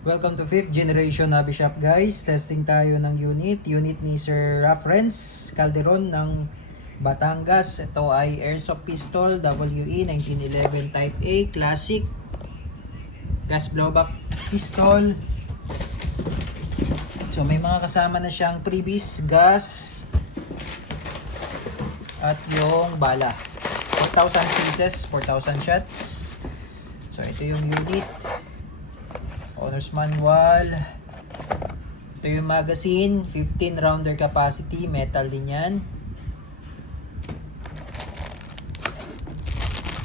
Welcome to 5th generation hobby shop guys. Testing tayo ng unit ni Sir Reference Calderon ng Batangas. Ito ay airsoft pistol WE 1911 Type A Classic gas blowback pistol. So may mga kasama na siyang previous gas at yung bala. 4,000 pieces, 4,000 shots. So ito yung unit. Owner's manual. Ito yung magazine, 15 rounder capacity, metal din yan.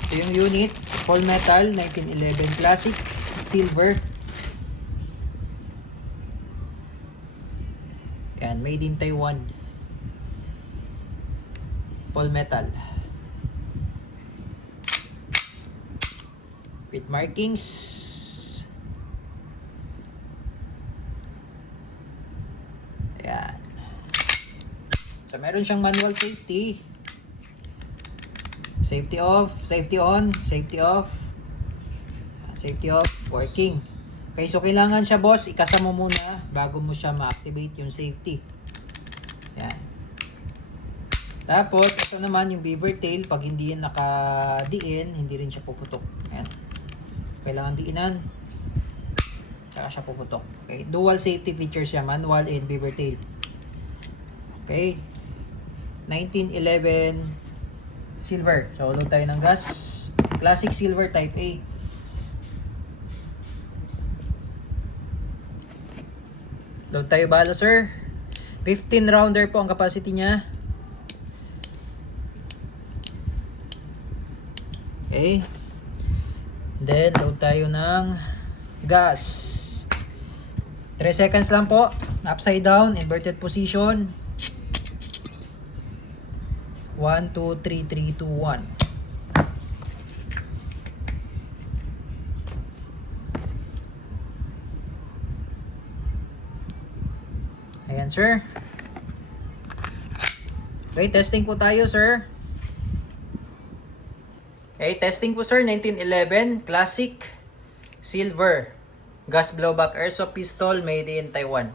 Ito yung unit, full metal, 1911 classic, silver. Yan, made in Taiwan. Full metal. With markings. Ayan. So, meron siyang manual safety. Safety off, safety on, safety off. Safety off, working. Okay, so kailangan siya boss, ikasa mo muna bago mo siya ma-activate yung safety. Ayan. Tapos, ito naman yung beaver tail. Pag hindi yan nakadiin, hindi rin siya puputok. Ayan. Kailangan diinan. Saka siya puputok. Okay, dual safety features siya, manual and beaver tail. Okay. 1911 silver. So, load tayo ng gas. Classic silver type A. Load tayo bala, sir. 15 rounder po ang capacity niya. Okay. Then, load tayo ng gas. 3 seconds lang po. Upside down, inverted position. 1, 2, 3, 3, 2, 1. Ayan, sir. Okay, testing po tayo, sir. Okay, testing po, sir. 1911 Classic Silver gas blowback airsoft pistol made in Taiwan.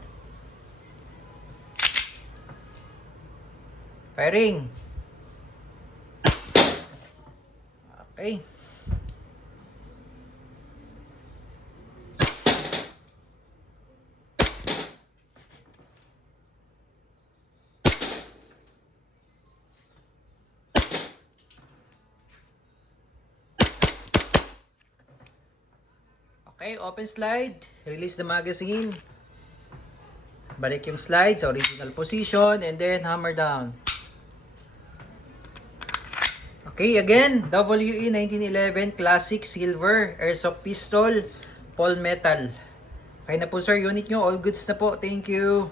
Firing. Okay. Okay, open slide. Release the magazine. Balik yung slide sa original position and then hammer down. Okay, again, WE 1911 Classic Silver Airsoft Pistol, Full Metal. Okay na po sir, unit nyo. All goods na po. Thank you.